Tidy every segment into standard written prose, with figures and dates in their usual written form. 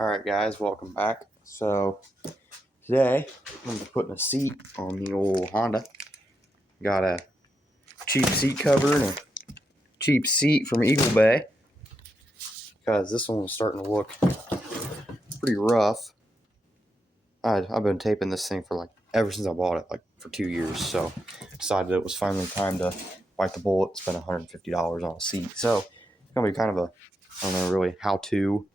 Alright guys, welcome back. So today I'm going to be putting a seat on the old Honda. Got a cheap seat cover and a cheap seat from Eagle Bay because this one was starting to look pretty rough. I've been taping this thing for ever since I bought it, for 2 years, so I decided it was finally time to bite the bullet and spend $150 on a seat. So it's going to be kind of a, I don't know really, how-to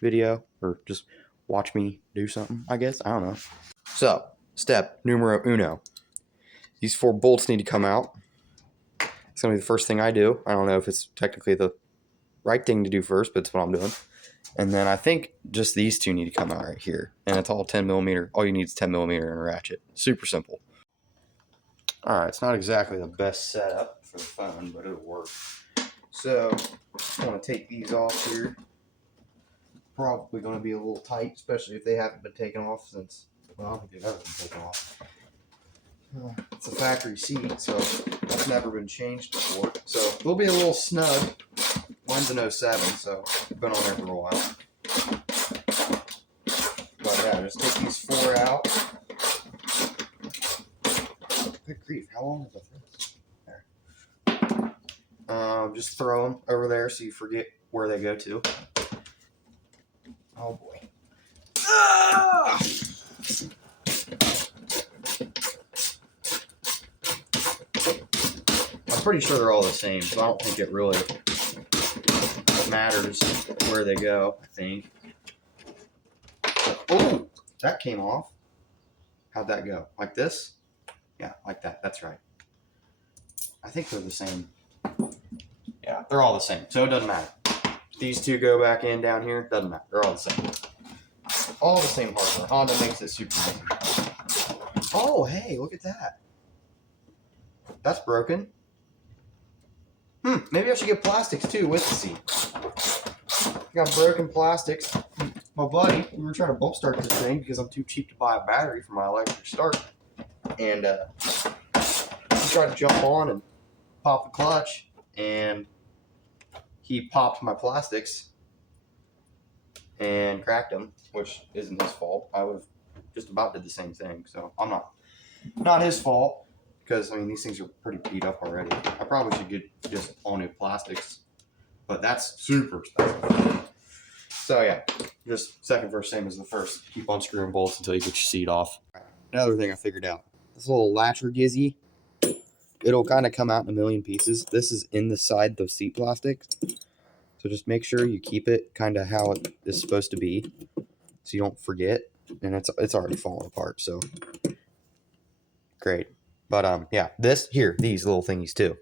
video, or just watch me do something, I guess. I don't know. So, step numero uno. These 4 bolts need to come out. It's going to be the first thing I do. I don't know if it's technically the right thing to do first, but it's what I'm doing. And then I think just these 2 need to come out right here. And it's all 10 millimeter. All you need is 10 millimeter and a ratchet. Super simple. Alright, it's not exactly the best setup for the phone, but it'll work. So, I want to take these off here. Probably going to be a little tight, especially if they haven't been taken off since, well, I don't think they've ever been taken off. It's a factory seat, so it's never been changed before. So it'll be a little snug. Mine's an 07, so it's been on there for a while. But yeah, just take these 4 out. Good grief, how long is this? There. Just throw them over there so you forget where they go to. Oh boy. Ah! I'm pretty sure they're all the same, so I don't think it really matters where they go, I think. Oh, that came off. How'd that go? Like this? Yeah, like that. That's right. I think they're the same. Yeah, they're all the same, so it doesn't matter. These 2 go back in down here. Doesn't matter. They're all the same. All the same hardware. Honda makes it super easy. Oh, hey, look at that. That's broken. Maybe I should get plastics too with the seat. Got broken plastics. My buddy, we were trying to bump start this thing because I'm too cheap to buy a battery for my electric start. And he tried to jump on and pop the clutch, and he popped my plastics and cracked them, which isn't his fault. I would have just about did the same thing, so I'm not his fault, because I mean these things are pretty beat up already. I probably should get just all new plastics, but that's super expensive. So yeah, just second verse same as the first. Keep unscrewing bolts until you get your seat off. Another thing I figured out, this little latcher gizzy, it'll kind of come out in a million pieces. This is in the side of seat plastic. So just make sure you keep it kind of how it is supposed to be, so you don't forget. And it's already falling apart, so great. But yeah, these little thingies too.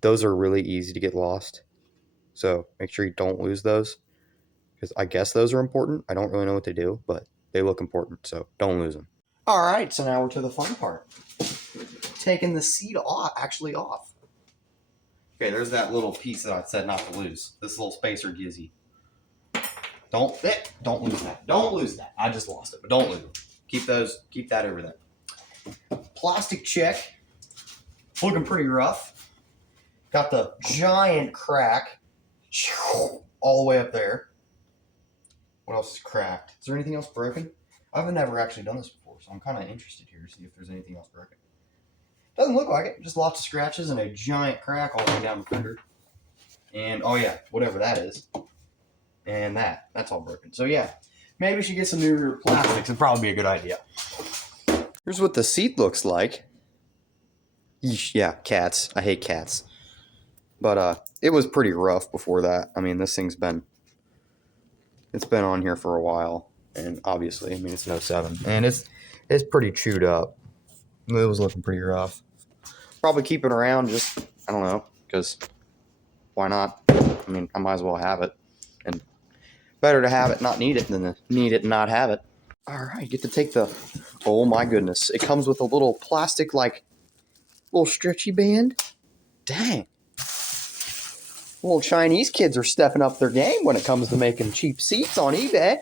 Those are really easy to get lost. So make sure you don't lose those, because I guess those are important. I don't really know what they do, but they look important, so don't lose them. All right, so now we're to the fun part. Taking the seat actually off. Okay, there's that little piece that I said not to lose. This little spacer gizzy. Don't lose that. Don't lose that. I just lost it, but don't lose it. Keep that over there. Plastic check. Looking pretty rough. Got the giant crack all the way up there. What else is cracked? Is there anything else broken? I've never actually done this before, so I'm kind of interested here to see if there's anything else broken. Doesn't look like it. Just lots of scratches and a giant crack all the way down the fender. And, oh yeah, whatever that is. And that's all broken. So yeah, maybe we should get some new plastics. It'd probably be a good idea. Here's what the seat looks like. Yeesh, yeah, cats. I hate cats. But it was pretty rough before that. I mean, this thing's been on here for a while. And obviously, I mean, it's an 07. And it's pretty chewed up. It was looking pretty rough. Probably keep it around, just, I don't know, because why not? I mean, I might as well have it. And better to have it, not need it, than to need it and not have it. All right, get to take oh my goodness. It comes with a little plastic, little stretchy band. Dang. Little Chinese kids are stepping up their game when it comes to making cheap seats on eBay.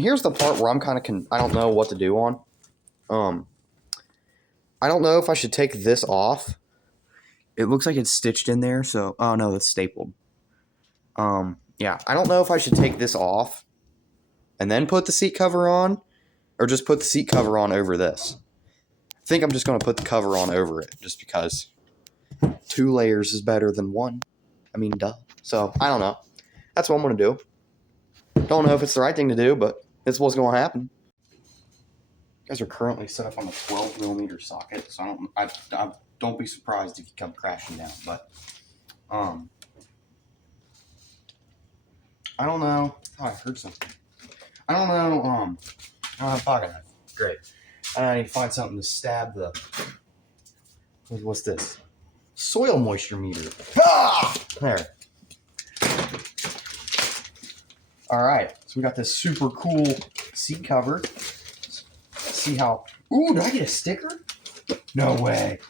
Here's the part where I'm kind of, I don't know what to do on. I don't know if I should take this off. It looks like it's stitched in there, so, oh no, that's stapled. Yeah, I don't know if I should take this off and then put the seat cover on, or just put the seat cover on over this. I think I'm just going to put the cover on over it, just because 2 layers is better than 1. I mean, duh. So, I don't know. That's what I'm going to do. Don't know if it's the right thing to do, but it's what's going to happen. You guys are currently set up on a 12mm socket, so I don't be surprised if you come crashing down. But I don't know. Oh, I heard something. I don't know. I don't have a pocket knife. Great. I need to find something to stab the. What's this? Soil moisture meter. Ah! There. All right. So we got this super cool seat cover. See how. Ooh, did I get a sticker? No way.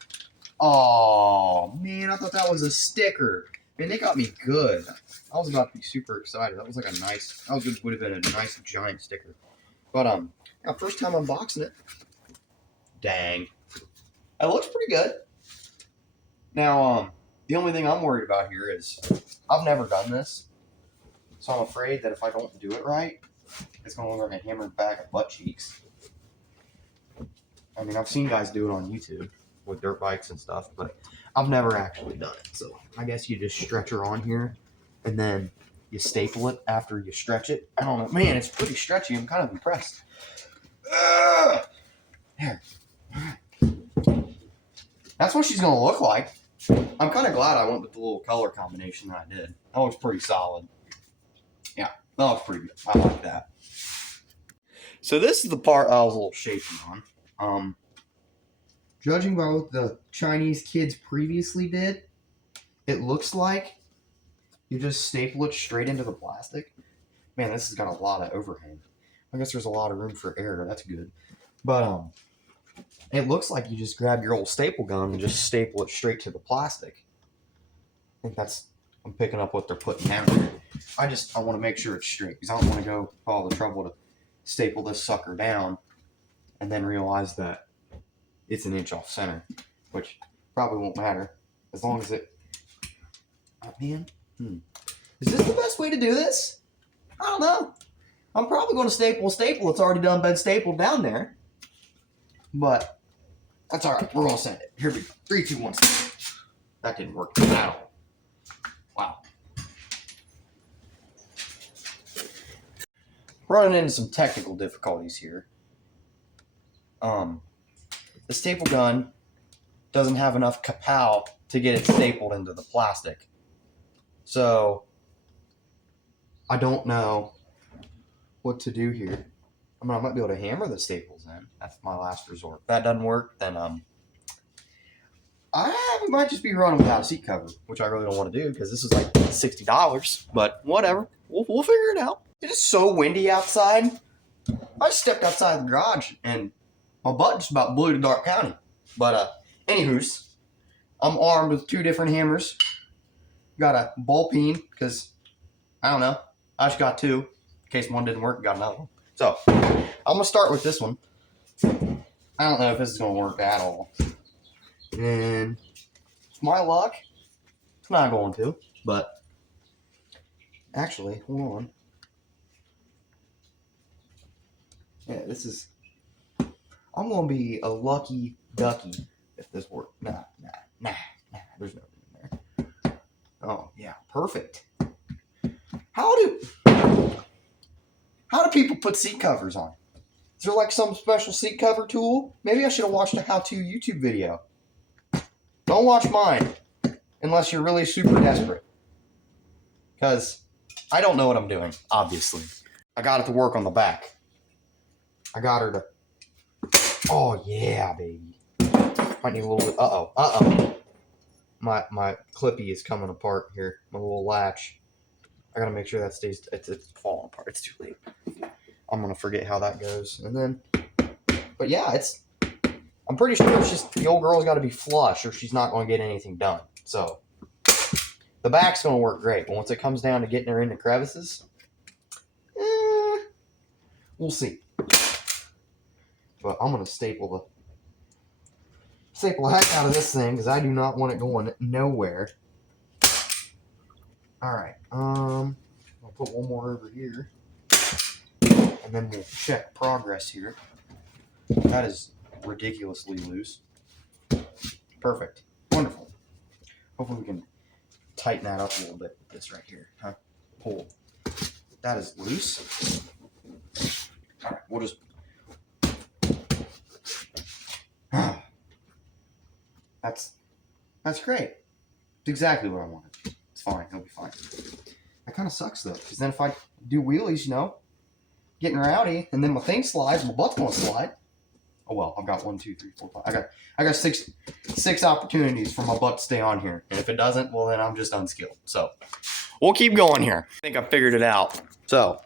Oh man, I thought that was a sticker. Man, they got me good. I was about to be super excited. That was like a nice. Would have been a nice giant sticker. But yeah, first time unboxing it. Dang, it looks pretty good. Now the only thing I'm worried about here is I've never done this, so I'm afraid that if I don't do it right, it's gonna look like a hammered bag of butt cheeks. I mean, I've seen guys do it on YouTube with dirt bikes and stuff, but I've never actually done it. So I guess you just stretch her on here, and then you staple it after you stretch it. I don't know. Man, it's pretty stretchy. I'm kind of impressed. There. That's what she's going to look like. I'm kind of glad I went with the little color combination that I did. That looks pretty solid. Yeah, that looks pretty good. I like that. So this is the part I was a little shaky on. Judging by what the Chinese kids previously did, it looks like you just staple it straight into the plastic. Man, this has got a lot of overhang. I guess there's a lot of room for air. That's good. But it looks like you just grab your old staple gun and just staple it straight to the plastic. I think I'm picking up what they're putting down here. I want to make sure it's straight, because I don't want to go all the trouble to staple this sucker down and then realize that it's an inch off center, which probably won't matter as long as it. Oh man, is this the best way to do this? I don't know. I'm probably going to staple a staple that's already been stapled down there, but that's all right. We're going to send it. Here we go. 3, 2, 1. That didn't work at all. Wow. Running into some technical difficulties here. The staple gun doesn't have enough kapow to get it stapled into the plastic. So I don't know what to do here. I mean, I might be able to hammer the staples in. That's my last resort. If that doesn't work, then we might just be running without a seat cover, which I really don't want to do because this is like $60. But whatever, we'll figure it out. It is so windy outside. I stepped outside the garage and my butt just about blew to Dark County. But anywho's, I'm armed with 2 different hammers. Got a ball peen because I don't know. I just got 2 in case one didn't work. Got another one. So I'm gonna start with this one. I don't know if this is gonna work at all. And it's my luck, it's not going to. But actually, hold on. Yeah, this is. I'm gonna be a lucky ducky if this works. Nah. There's nothing in there. Oh yeah, perfect. How do people put seat covers on? Is there like some special seat cover tool? Maybe I should have watched a how-to YouTube video. Don't watch mine unless you're really super desperate. Because I don't know what I'm doing, obviously. I got it to work on the back. I got her to. Oh yeah, baby. Might need a little bit. Uh-oh. My clippy is coming apart here. My little latch. I gotta make sure that stays. It's falling apart. It's too late. I'm gonna forget how that goes. And then, but yeah, I'm pretty sure it's just the old girl's got to be flush or she's not gonna get anything done. So the back's gonna work great, but once it comes down to getting her into crevices, we'll see. But I'm gonna staple the heck out of this thing because I do not want it going nowhere. All right. I'll put one more over here, and then we'll check progress here. That is ridiculously loose. Perfect. Wonderful. Hopefully we can tighten that up a little bit with this right here. Huh? Pull. That is loose. All right. We'll just. That's great. It's exactly what I wanted. It's fine. It'll be fine. That kind of sucks though, because then if I do wheelies, getting rowdy, and then my thing slides, my butt's gonna slide. Oh well, I've got 1, 2, 3, 4, 5. I got six opportunities for my butt to stay on here, and if it doesn't, well then I'm just unskilled. So we'll keep going here. I think I figured it out. So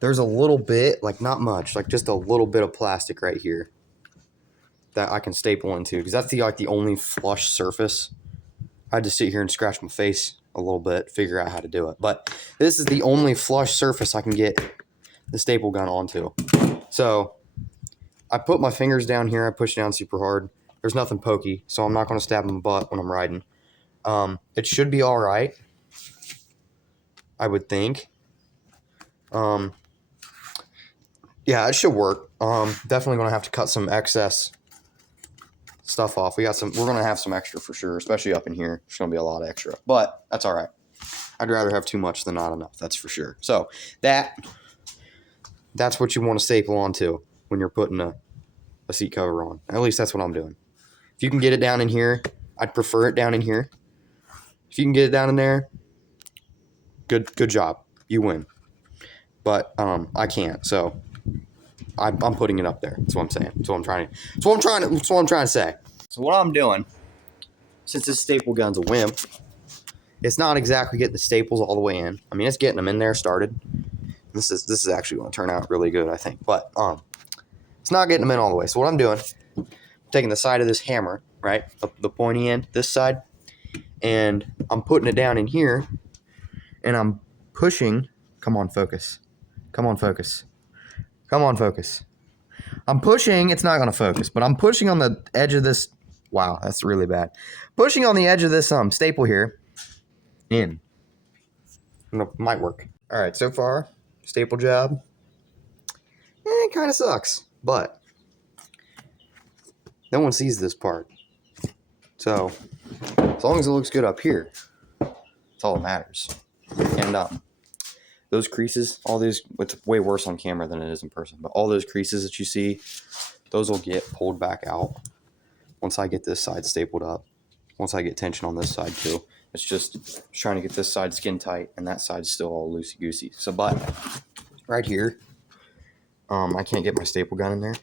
there's a little bit, like not much, like just a little bit of plastic right here that I can staple into, because that's the only flush surface. I had to sit here and scratch my face a little bit, figure out how to do it. But this is the only flush surface I can get the staple gun onto. So I put my fingers down here. I push down super hard. There's nothing pokey, so I'm not going to stab my butt when I'm riding. It should be all right, I would think. Yeah, it should work. Definitely going to have to cut some excess stuff off. We're going to have some extra for sure, especially up in here. There's going to be a lot of extra, but that's all right. I'd rather have too much than not enough, that's for sure. So that's what you want to staple onto when you're putting a seat cover on. At least that's what I'm doing. If you can get it down in here, I'd prefer it down in here. If you can get it down in there, good job. You win. But I can't, so I'm putting it up there. That's what I'm saying. That's what I'm trying to say. So what I'm doing, since this staple gun's a wimp, it's not exactly getting the staples all the way in. I mean, it's getting them in there started. This is actually going to turn out really good, I think. But it's not getting them in all the way. So what I'm doing, I'm taking the side of this hammer, right, the pointy end, this side, and I'm putting it down in here, and I'm pushing. Come on, focus. Come on, focus. Come on, focus. I'm pushing. It's not going to focus, but I'm pushing on the edge of this. Wow, that's really bad. Pushing on the edge of this staple here in. It might work. All right, so far, staple job. It kind of sucks, but no one sees this part. So as long as it looks good up here, that's all that matters. And those creases, all these, it's way worse on camera than it is in person, but all those creases that you see, those will get pulled back out once I get this side stapled up. Once I get tension on this side too. It's just trying to get this side skin tight, and that side's still all loosey-goosey. So, but right here, I can't get my staple gun in there.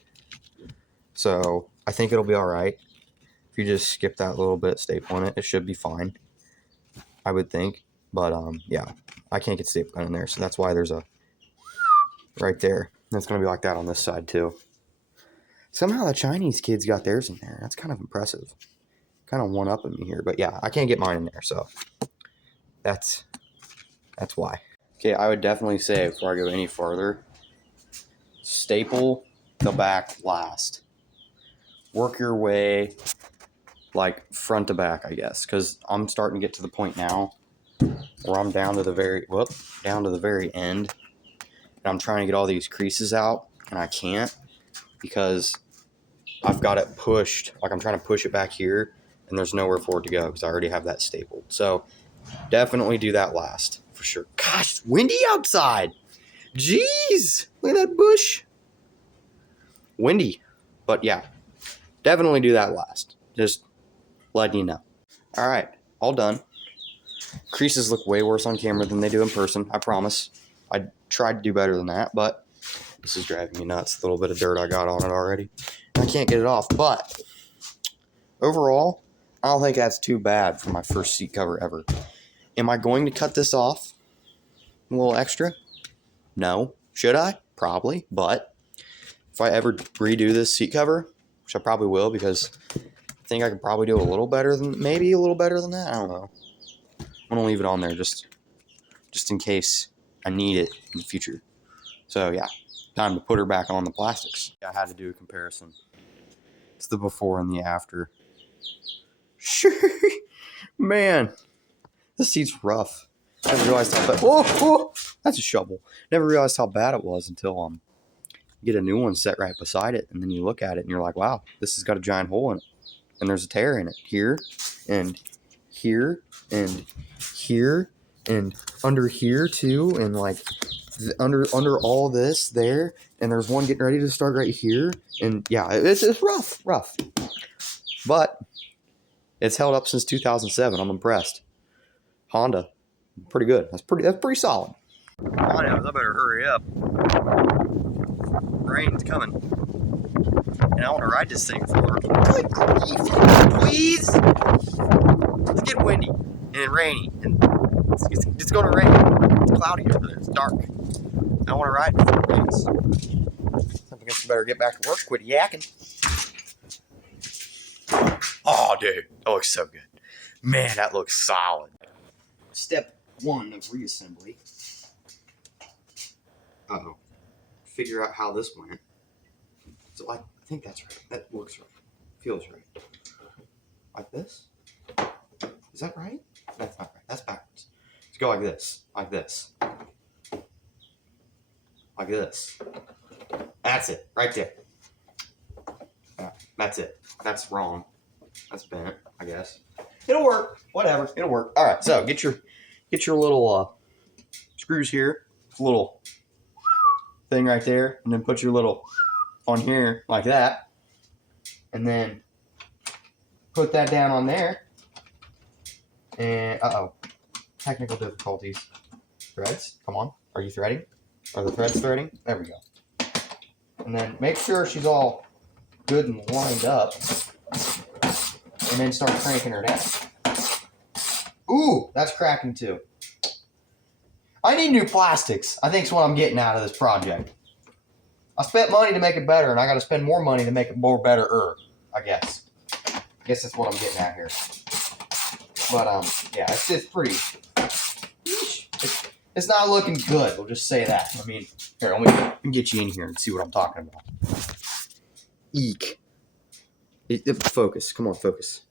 So I think it'll be all right. If you just skip that little bit, stapling it, it should be fine, I would think. But yeah, I can't get staple gun in there, so that's why there's a right there. And it's going to be like that on this side too. Somehow the Chinese kids got theirs in there. That's kind of impressive. Kind of one-upping me here, but yeah, I can't get mine in there, so that's why. Okay, I would definitely say before I go any further, staple the back last. Work your way like front to back, I guess, because I'm starting to get to the point now where I'm down to the very end, and I'm trying to get all these creases out, and I can't because I've got it pushed. Like I'm trying to push it back here, and there's nowhere for it to go because I already have that stapled. So definitely do that last for sure. Gosh, it's windy outside. Jeez, look at that bush. Windy, but yeah, definitely do that last. Just letting you know. All right, all done. Creases look way worse on camera than they do in person, I promise. I tried to do better than that, but this is driving me nuts. A little bit of dirt I got on it already. I can't get it off, but overall, I don't think that's too bad for my first seat cover ever. Am I going to cut this off a little extra? No. Should I? Probably, but if I ever redo this seat cover, which I probably will because I think I could probably do a little better than, maybe a little better than that. I don't know. I'm going to leave it on there just in case I need it in the future. So yeah, time to put her back on the plastics. I had to do a comparison. It's the before and the after. Sure, man, This seat's rough. Never realized how bad. Oh, that's a shovel. Never realized how bad it was until you get a new one set right beside it, and then you look at it and you're like, wow, this has got a giant hole in it, and there's a tear in it here, and here, and here, and under here too, and like under all this there, and there's one getting ready to start right here, and yeah, it's rough, but it's held up since 2007. I'm impressed. Honda, pretty good. That's pretty solid. I know, I better hurry up. Rain's coming. And I want to ride this thing for good grief, please. It's getting windy and rainy, and it's going to rain. It's cloudy over there. It's dark. I want to ride it for please. I guess you better get back to work. Quit yakking. Oh, dude, that looks so good. Man, that looks solid. Step 1 of reassembly. Uh-oh. Figure out how this went. So I think that's right. That looks right. Feels right. Like this? Is that right? That's not right. That's backwards. Let's go like this. Like this. Like this. That's it. Right there. That's it. That's wrong. That's bent, I guess. It'll work. Whatever. It'll work. All right. So get your little screws here. Little thing right there, and then put your little on here like that, and then put that down on there. And technical difficulties. Threads. Come on. Are you threading? Are the threads threading? There we go. And then make sure she's all good and lined up. And then start cranking her down. Ooh, that's cracking too. I need new plastics, I think is what I'm getting out of this project. I spent money to make it better, and I got to spend more money to make it more better, I guess. I guess that's what I'm getting at here. But, yeah, it's just pretty... It's not looking good, we'll just say that. I mean, here, let me get you in here and see what I'm talking about. Eek. Focus. Come on, focus.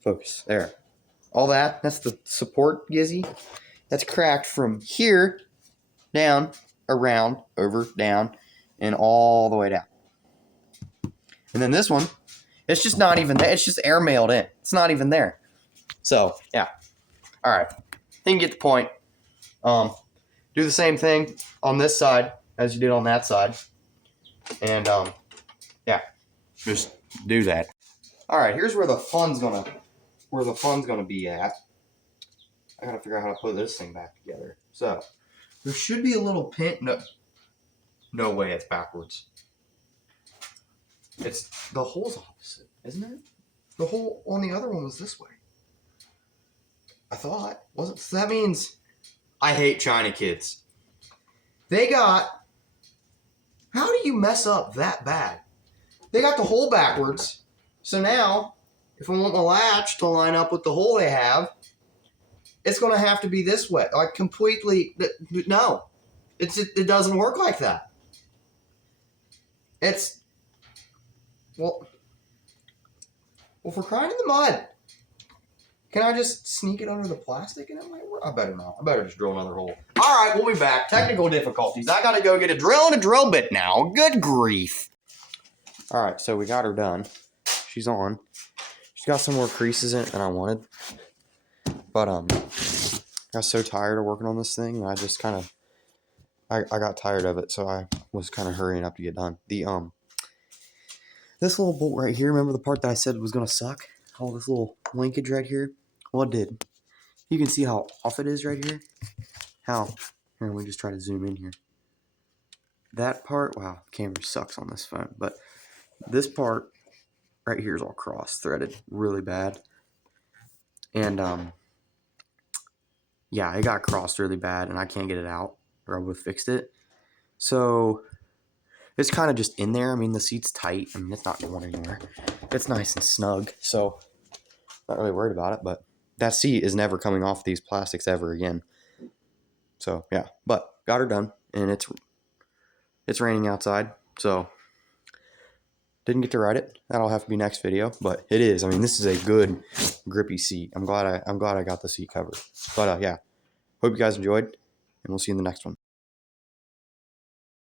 Focus. There. All that's the support gizzy. That's cracked from here, down, around, over, down, and all the way down. And then this one, it's just not even there. It's just airmailed in. It's not even there. So, yeah. All right. You can get the point. Do the same thing on this side as you did on that side. And, yeah. Just do that. All right, here's where the fun's gonna be at. I gotta figure out how to put this thing back together. So there should be a little pin. No way, it's backwards. It's the hole's opposite, isn't it? The hole on the other one was this way. I thought wasn't. So that means I hate China kids. They got. How do you mess up that bad? They got the hole backwards. So now, if I want my latch to line up with the hole they have, it's going to have to be this way. Like completely, no. It doesn't work like that. Well, for crying in the mud. Can I just sneak it under the plastic and it might work? I better not. I better just drill another hole. All right, we'll be back. Technical difficulties. I got to go get a drill and a drill bit now. Good grief. All right, so we got her done. She's on. She's got some more creases in it than I wanted. But I got so tired of working on this thing that I just kind of I got tired of it, so I was kind of hurrying up to get done. This little bolt right here, remember the part that I said was gonna suck? All this little linkage right here? Well, it did. You can see how off it is right here. Here, let me just try to zoom in here. That part, wow, the camera sucks on this phone, but this part right here is all cross-threaded really bad. And, yeah, it got crossed really bad, and I can't get it out, or I would have fixed it. So, it's kind of just in there. I mean, the seat's tight. I mean, it's not going anywhere. It's nice and snug, so not really worried about it, but that seat is never coming off these plastics ever again. So, yeah, but got her done, and it's raining outside, so Didn't get to ride it. That'll have to be next video, but it is. I mean, this is a good grippy seat. I'm glad I got the seat covered. But yeah, hope you guys enjoyed, and we'll see you in the next one.